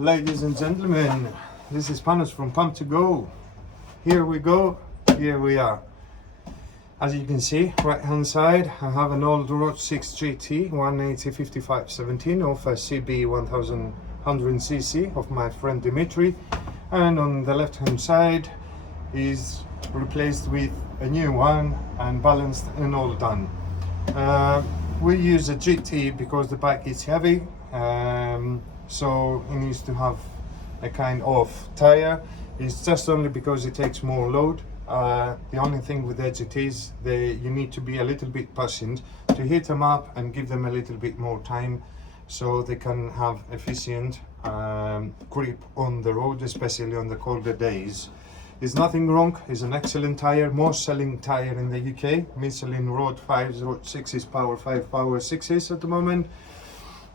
Ladies and gentlemen, this is Panos from Pump to Go. Here we go, here we are. As you can see, right hand side, I have an old Road 6 GT 180/55/17 of a CB 1100cc of my friend Dimitri, and on the left hand side is replaced with a new one and balanced and all done. We use a GT because the bike is heavy, so it needs to have a kind of tire. It's just only because it takes more load. The only thing with the GTs, you need to be a little bit patient to hit them up and give them a little bit more time so they can have efficient grip on the road, especially on the colder days. There's nothing wrong, it's an excellent tire, most selling tire in the UK. Michelin Road 5s, Road 6s, Power 5, Power 6s at the moment.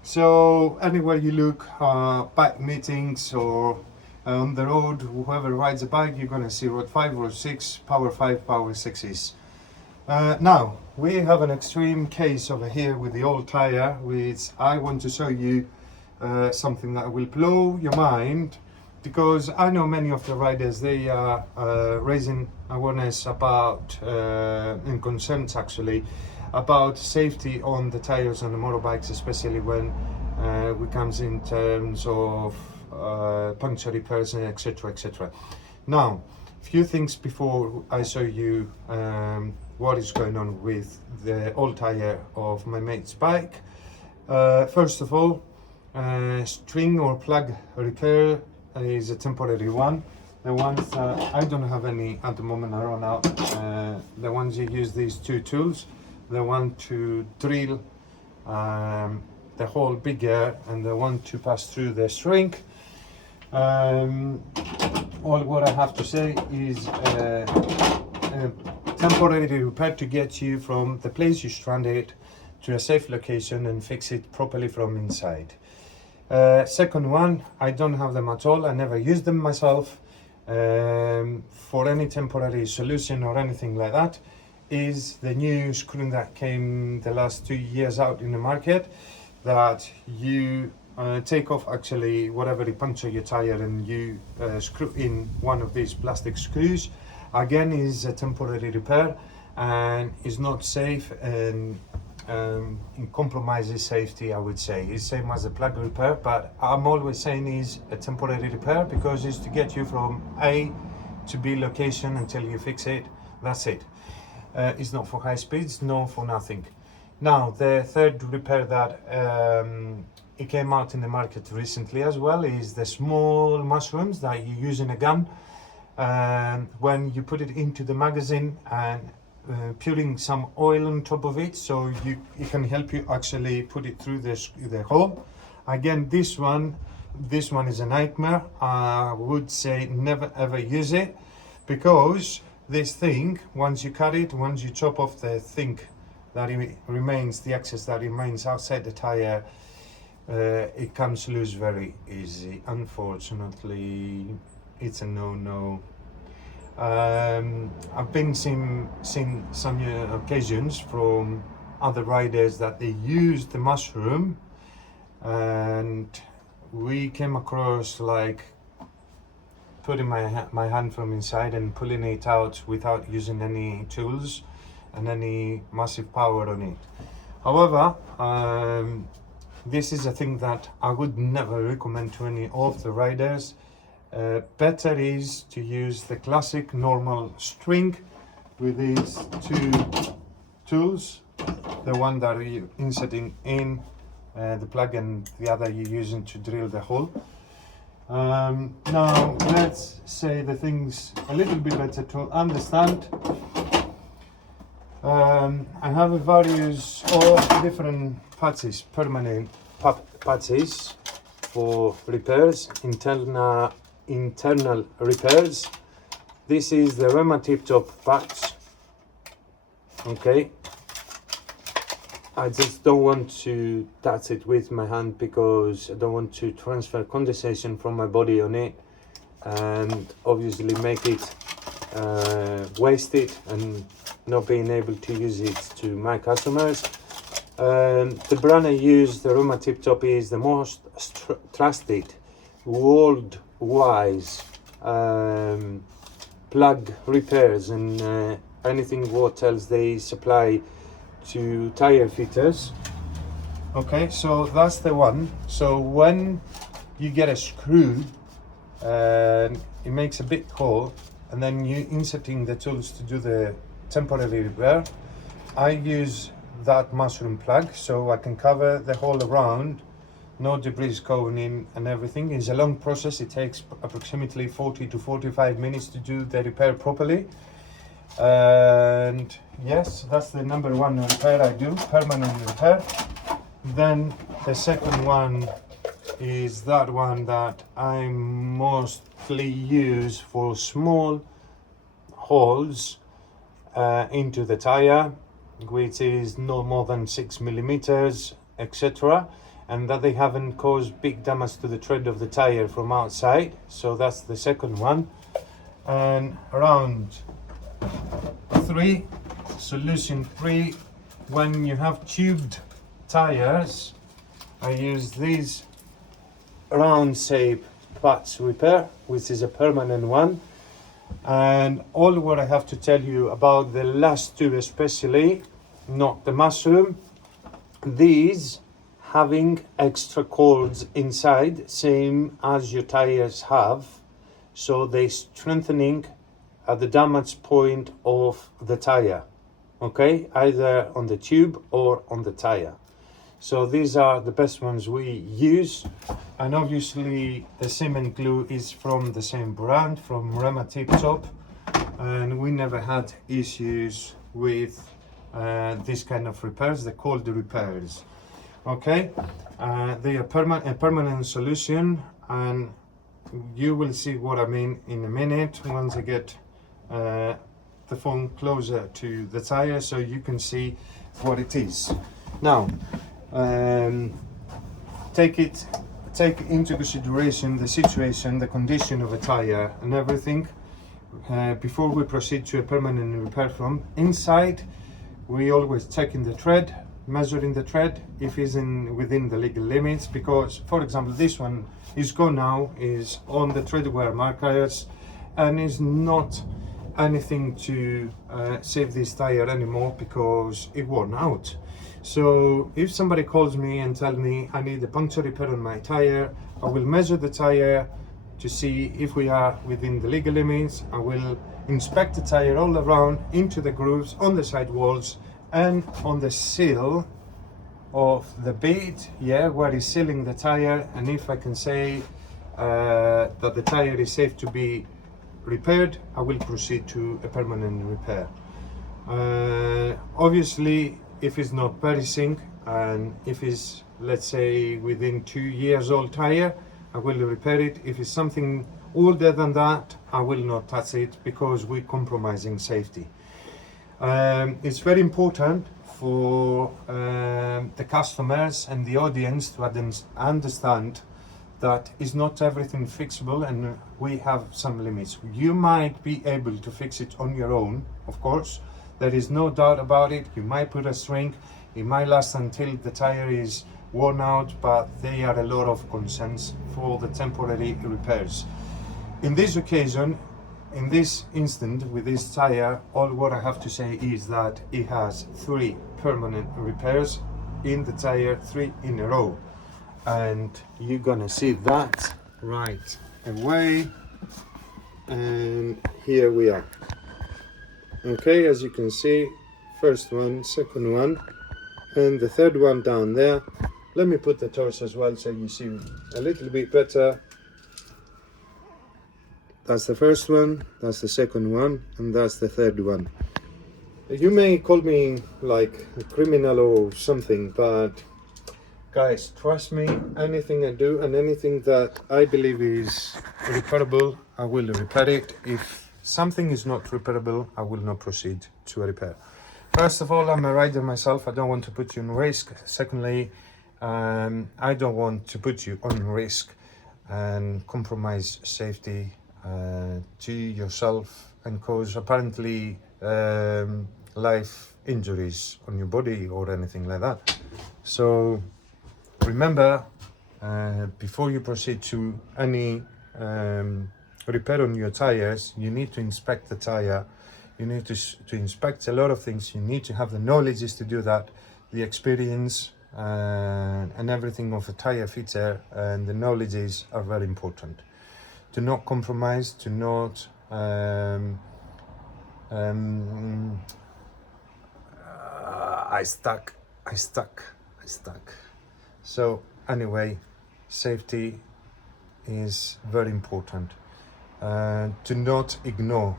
So anywhere you look, bike meetings or on the road, whoever rides a bike, you're gonna see Road 5, Road 6, Power 5, Power 6s. Now, we have an extreme case over here with the old tire, which I want to show you something that will blow your mind, because I know many of the riders, they are raising awareness about, and concerns actually, about safety on the tires on the motorbikes, especially when it comes in terms of puncture repairs, etc, etc. Now, few things before I show you what is going on with the old tire of my mate's bike. First of all, string or plug repair is a temporary one. The ones I don't have any at the moment, I run out. The ones you use these two tools, the one to drill the hole bigger and the one to pass through the shrink. All what I have to say is a temporary repair to get you from the place you stranded to a safe location and fix it properly from inside. Second one, I don't have them at all, I never use them myself. For any temporary solution or anything like that, is the new screw that came the last 2 years out in the market, that you take off actually whatever you puncture your tire and you screw in one of these plastic screws. Again, is a temporary repair and is not safe and it compromises safety, I would say. It's same as a plug repair, but I'm always saying is a temporary repair because it's to get you from A to B location until you fix it. That's it. It's not for high speeds, no, for nothing. Now, the third repair that it came out in the market recently as well is the small mushrooms that you use in a gun. When you put it into the magazine and pouring some oil on top of it, so it can help you actually put it through the hole. Again, this one is a nightmare. I would say never ever use it, because this thing, once you cut it, once you chop off the thing that remains, the excess that remains outside the tire, it comes loose very easy. Unfortunately, it's a no-no. I've been seen some occasions from other riders that they used the mushroom, and we came across like putting my hand from inside and pulling it out without using any tools and any massive power on it. However, this is a thing that I would never recommend to any of the riders. Better is to use the classic normal string with these two tools, the one that you're inserting in the plug and the other you're using to drill the hole. Now let's say the things a little bit better to understand. I have various of different patches, permanent patches for repairs, internal repairs. This is the Rema tip top patch. Okay, I just don't want to touch it with my hand because I don't want to transfer condensation from my body on it and obviously make it wasted and not being able to use it to my customers. The brand I use, the Rema Tip Top, is the most trusted worldwide plug repairs and anything what else they supply to tire fitters. Okay, so that's the one. So when you get a screw, it makes a big hole, and then you inserting the tools to do the temporary repair. I use that mushroom plug so I can cover the hole around, no debris going in and everything. It's a long process. It takes approximately 40 to 45 minutes to do the repair properly. And yes, that's the number one repair I do, permanent repair. Then the second one is that one that I mostly use for small holes into the tire, which is no more than 6 millimeters, etc., and that they haven't caused big damage to the tread of the tire from outside. So that's the second one. And round 3, solution 3, when you have tubed tires, I use these round shape patch repair, which is a permanent one. And all what I have to tell you about the last two, especially not the mushroom, these having extra cords inside, same as your tires have, so they strengthening at the damage point of the tire, okay, either on the tube or on the tire. So these are the best ones we use, and obviously the cement glue is from the same brand, from Rema Tip Top, and we never had issues with this kind of repairs. They're called the repairs. Okay, they are a permanent solution, and you will see what I mean in a minute once I get the phone closer to the tire so you can see what it is. Now, take into consideration the situation, the condition of a tire and everything before we proceed to a permanent repair. From inside, we always check in the tread, measuring the tread if it's within the legal limits, because for example this one is gone now, is on the tread wear markers, and is not anything to save this tire anymore because it worn out. So if somebody calls me and tell me I need a puncture repair on my tire, I will measure the tire to see if we are within the legal limits. I will inspect the tire all around, into the grooves, on the side walls, and on the seal of the bed, yeah, where it's sealing the tire. And if I can say that the tire is safe to be repaired, I will proceed to a permanent repair. Obviously, if it's not perishing, and if it's, let's say, within 2 years old tire, I will repair it. If it's something older than that, I will not touch it because we're compromising safety. It's very important for the customers and the audience to understand that is not everything fixable, and we have some limits. You might be able to fix it on your own, of course, there is no doubt about it. You might put a string, it might last until the tire is worn out, but there are a lot of concerns for the temporary repairs. In this occasion, in this instant, with this tire, all what I have to say is that it has 3 permanent repairs in the tire, 3 in a row. And you're gonna see that right away. And here we are. Okay, as you can see, first one, second one, and the third one down there. Let me put the torch as well so you see a little bit better. That's the first one, that's the second one, and that's the third one. You may call me like a criminal or something, but guys, trust me, anything I do and anything that I believe is repairable, I will repair it. If something is not repairable, I will not proceed to a repair. First of all, I'm a rider myself. I don't want to put you in risk. Secondly, I don't want to put you on risk and compromise safety to yourself and cause apparently life injuries on your body or anything like that. So remember, before you proceed to any repair on your tires, you need to inspect the tire. You need to inspect a lot of things. You need to have the knowledge to do that, the experience and everything of a tire fitter, and the knowledges are very important. To not compromise, to not I stuck. So anyway, safety is very important. To not ignore,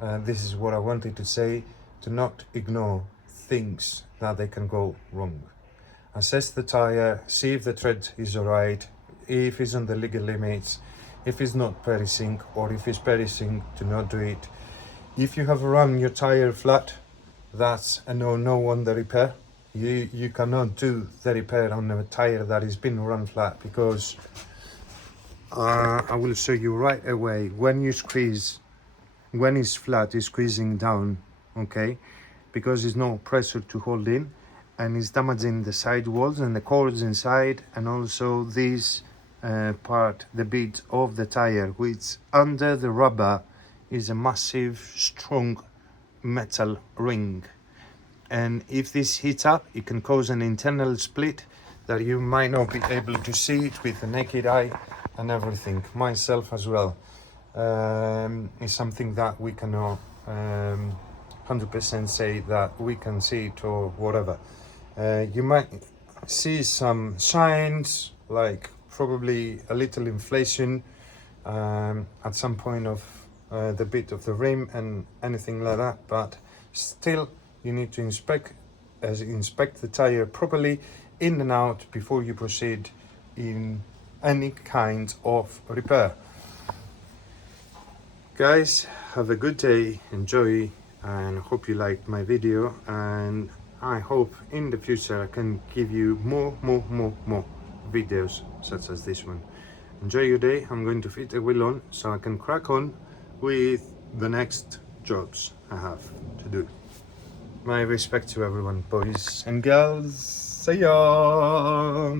this is what I wanted to say, to not ignore things that they can go wrong. Assess the tire, see if the tread is alright, if it's on the legal limits, if it's not perishing, or if it's perishing, to not do it. If you have run your tire flat, that's a no on the repair. You cannot do the repair on a tire that has been run flat, because I will show you right away. When you squeeze, when it's flat, it's squeezing down, okay, because there's no pressure to hold in, and it's damaging the side walls and the cords inside, and also this part, the bit of the tire, which under the rubber is a massive strong metal ring, and if this heats up, it can cause an internal split that you might not be able to see it with the naked eye and everything. Myself as well, is something that we cannot 100% say that we can see it or whatever. You might see some signs, like probably a little inflation at some point of the bit of the rim and anything like that, but still you need to inspect the tire properly in and out before you proceed in any kind of repair. Guys, have a good day, enjoy, and hope you liked my video, and I hope in the future I can give you more videos such as this one. Enjoy your day. I'm going to fit a wheel on so I can crack on with the next jobs I have to do. My respect to everyone, boys and girls. See ya!